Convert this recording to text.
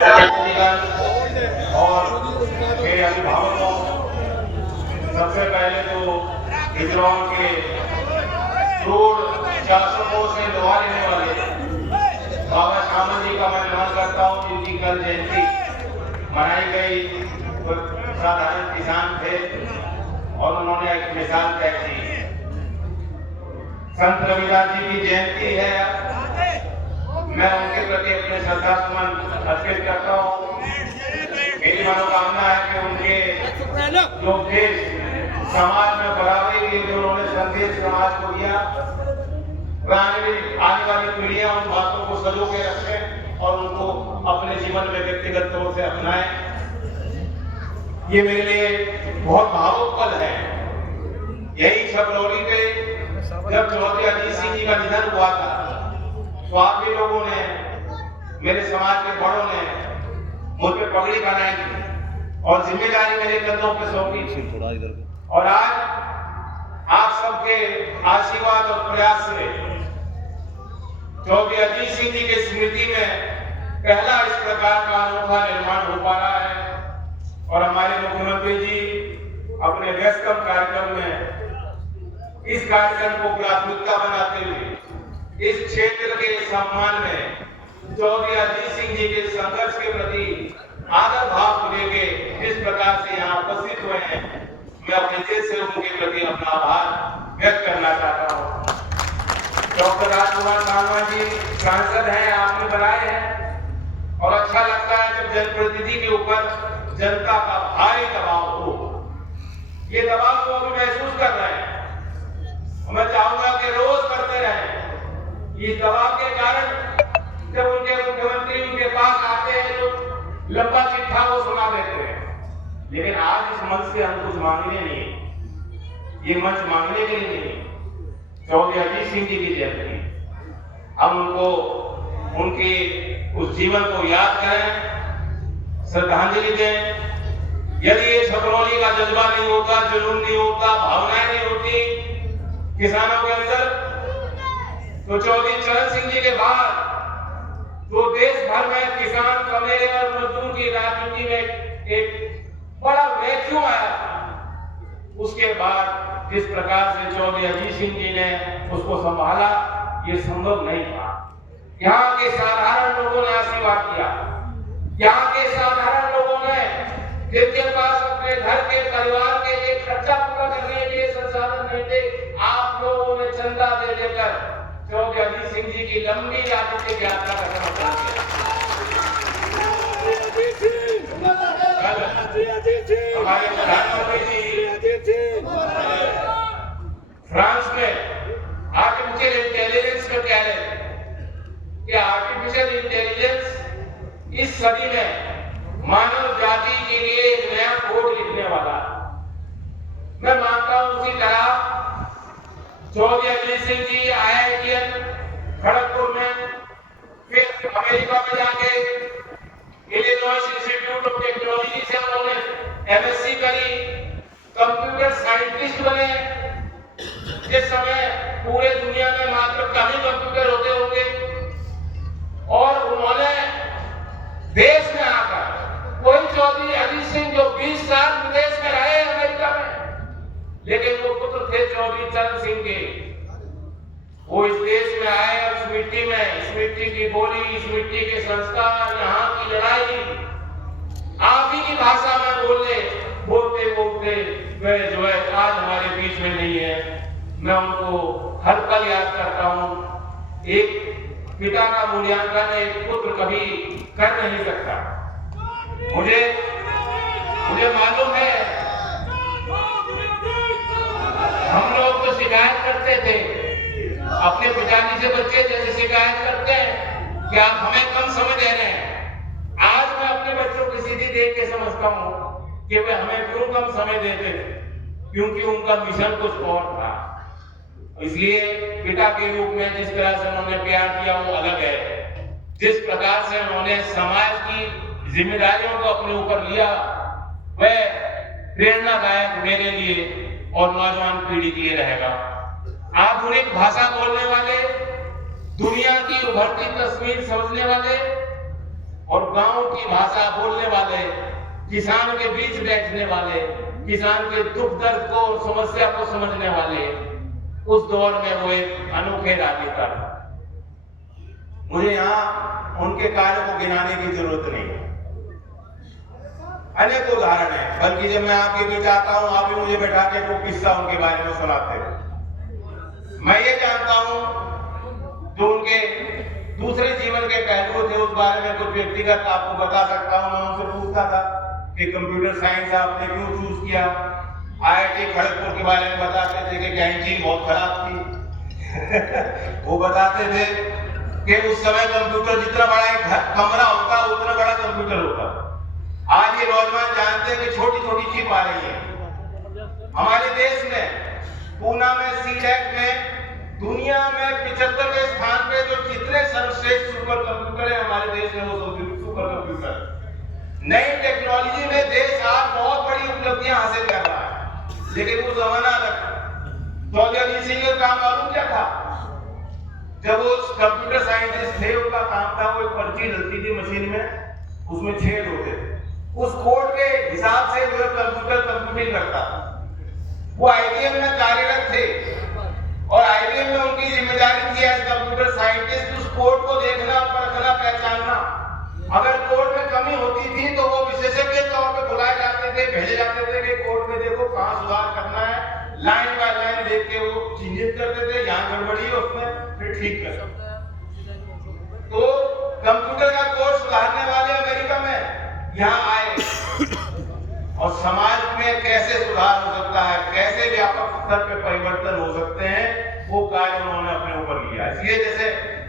और मेरे अभिभावकों, सबसे पहले तो हिजड़ौन के रोड 400 कोस से दवा लेने वाले बाबा श्यामल जी का मैं नमन करता हूँ, जिनकी कल जयंती मनाई गई। वो साधारण किसान थे और उन्होंने एक मिसाल तय की। संत रविदास जी की जयंती है, मैं उनके प्रति अपने श्रद्धा सुमन अर्पित करता हूँ। मेरी मनोकामना है कि उनके जो देश समाज में बराबरी के लिए उन्होंने संदेश समाज को दिया, आने वाली पीढ़ियां उन बातों को सजो के रखें और उनको अपने जीवन में व्यक्तिगत तौर से अपनाएं। ये मेरे लिए बहुत भावुक पल है। यही छपरौली पे जब चौधरी अजीत सिंह जी का निधन हुआ था, तो आप भी लोगों ने, मेरे समाज के बड़ों ने मुझ पे पगड़ी बनाई थी और जिम्मेदारी मेरे कंधों पे सौंपी थी। और आज आप सबके आशीर्वाद और प्रयास से चौधरी अजीत सिंह जी की स्मृति में पहला इस प्रकार का अनोखा निर्माण हो पा रहा है। और हमारे मुख्यमंत्री जी अपने व्यस्तम कार्यक्रम में इस कार्यक्रम को प्राथमिकता बनाते हुए इस क्षेत्र के सम्मान में चौधरी अजीत सिंह जी के संघर्ष के प्रति आदर भाव को लेके जिस प्रकार से यहाँ उपस्थित हुए हैं, मैं अपने दिल से उनके प्रति अपना आभार व्यक्त करना चाहता हूँ। डॉक्टर राजकुमार कामवान जी सांसद हैं, आपने बनाए हैं, और अच्छा लगता है जब जनप्रतिनिधि के ऊपर जनता का भारी दबाव हो। ये दबाव को अभी महसूस कर रहे हैं, मैं चाहूंगा कि रोज करते रहें। इस दबाव के कारण जब उनके मुख्यमंत्री उनके पास आते हैं तो लंबा चिट्ठा वो सुना देते हैं, लेकिन आज इस मंच से हम कुछ मांगने नहीं, ये मंच मांगने के लिए नहीं। चौधरी अजीत सिंह जी की जयंती, हम उनको उनके उस जीवन को याद करें, श्रद्धांजलि दें। यदि ये छपरौली का जज्बा नहीं होता, जुनून नहीं होता, भावनाएं नहीं होती किसानों के अंदर, तो चौधरी चरण सिंह जी के बाद जो देश भर में किसान, कमेरे और मजदूर की राजनीति में एक बड़ा वैक्यूम आया था, उसके बाद जिस प्रकार से चौधरी अजीत सिंह जी ने उसको संभाला, ये संभव नहीं था। यहाँ के साधारण लोगों ने आशीर्वाद किया, यहाँ के साधारण लोगों ने जिनके पास अपने घर के परिवार के लिए खर्चा पूरा करने के लिए संसाधन नहीं थे, आप लोगों ने चंदा दे देकर चौधरी अजीत सिंह जी की लंबी राजनीतिक यात्रा का समर्थन किया। हमारे प्रधानमंत्री जी फ्रांस में आर्टिफिशियल इंटेलिजेंस में कह रहे थे कि आर्टिफिशियल इंटेलिजेंस इस सदी में मानव जाति के लिए एक नया कोड लिखने वाला। मैं मानता हूं उसी तरह चौधरी अजीत सिंह जी IITN खड़गपुर में, फिर अमेरिका में जाके इलिनॉइस इंस्टीट्यूट ऑफ टेक्नोलॉजी से उन्होंने MSc करी, कंप्यूटर साइंटिस्ट बने। जिस समय पूरे दुनिया में मात्र कम ही कंप्यूटर होते होंगे, और उन्होंने देश में आकर कोई चौधरी अजीत सिंह जो 20 साल विदेश में रहे अमेरिका में, लेकिन वो पुत्र थे चौधरी चरण सिंह के, वो इस देश में आए और इस मिट्टी में, इस मिट्टी की बोली, इस मिट्टी के संस्कार, यहाँ की लड़ाई आप ही की भाषा में बोलते बोलते वे जो है आज हमारे बीच में नहीं है। मैं उनको हर पल याद करता हूँ। एक पिता का मूल्यांकन एक पुत्र कभी कर नहीं सकता। मुझे मालूम है, हम लोग तो शिकायत करते थे अपने पिताजी से, बच्चे जैसे शिकायत करते हैं कि आप हमें कम समय दे रहे हैं। आज मैं अपने बच्चों की सीधी देख के समझता हूँ कि वे हमें क्यों कम समय देते थे, क्योंकि उनका मिशन कुछ और था। इसलिए पिता के रूप में जिस तरह से उन्होंने प्यार किया वो अलग है। जिस प्रकार से उन्होंने समाज की जिम्मेदारियों को अपने ऊपर लिया, वह प्रेरणादायक मेरे लिए और नौजवान पीढ़ी के लिए रहेगा। आधुनिक भाषा बोलने वाले, दुनिया की उभरती तस्वीर समझने वाले, और गांव की भाषा बोलने वाले, किसान के बीच बैठने वाले, किसान के दुख दर्द को और समस्या को समझने वाले, उस दौर में वो एक अनोखे राजनेता था। मुझे यहाँ उनके कार्य को गिनाने की जरूरत नहीं है, अनेक उदाहरण है, बल्कि जब मैं आपके बीच आता हूँ आप भी मुझे बैठा के कोई किस्सा उनके बारे में सुनाते हैं। मैं ये जानता हूँ जो उनके दूसरे जीवन के पहलू थे उस बारे में कुछ व्यक्तिगत आपको बता सकता हूँ। मैं उनसे पूछता था कि कंप्यूटर साइंस आपने क्यों चूज किया। IIT खड़गपुर के बारे में बताते थे कि कैंटीन बहुत खराब थी वो बताते थे कि उस समय कंप्यूटर जितना बड़ा एक कमरा होता उतना बड़ा कंप्यूटर होता। आज ये नौजवान जानते हैं कि छोटी छोटी चिप आ रही है हमारे देश में। पूना में CDEC में दुनिया में 75वें स्थान पे जो जितने सर्वश्रेष्ठ सुपर कंप्यूटर है हमारे देश में वो सुपर कंप्यूटर। नई टेक्नोलॉजी में देश आज बहुत बड़ी उपलब्धियां हासिल कर रहा है, लेकिन वो जमाना अलग था। चौधरी अजीत सिंह का काम मालूम क्या था? जब वो कंप्यूटर साइंटिस्ट थे उनका काम था वो एक पर्ची डलती थी मशीन में, उसमें छेद होते थे, उस कोड के हिसाब से जो है कंप्यूटर कंप्यूटिंग करता था। वो IBM में कार्यरत थे और IBM में उनकी जिम्मेदारी थी एज कंप्यूटर साइंटिस्ट उस कोड को देखना, परखना, पहचानना। अगर कोड में कमी होती थी तो वो विशेषज्ञ के तौर पे बुलाए जाते थे, भेजे जाते थे कि कोड में देखो कहाँ सुधार करना है। लाइन बाय लाइन देख के वो चिन्हित करते थे, यहाँ गड़बड़ी है उसमें, फिर ठीक कर। तो कंप्यूटर का कोर्स सुधारने वाले अमेरिका में यहाँ आए और समाज में कैसे सुधार हो सकता है, कैसे व्यापक स्तर पे परिवर्तन हो सकते हैं, वो कार्य उन्होंने अपने ऊपर लिया। इसलिए जैसे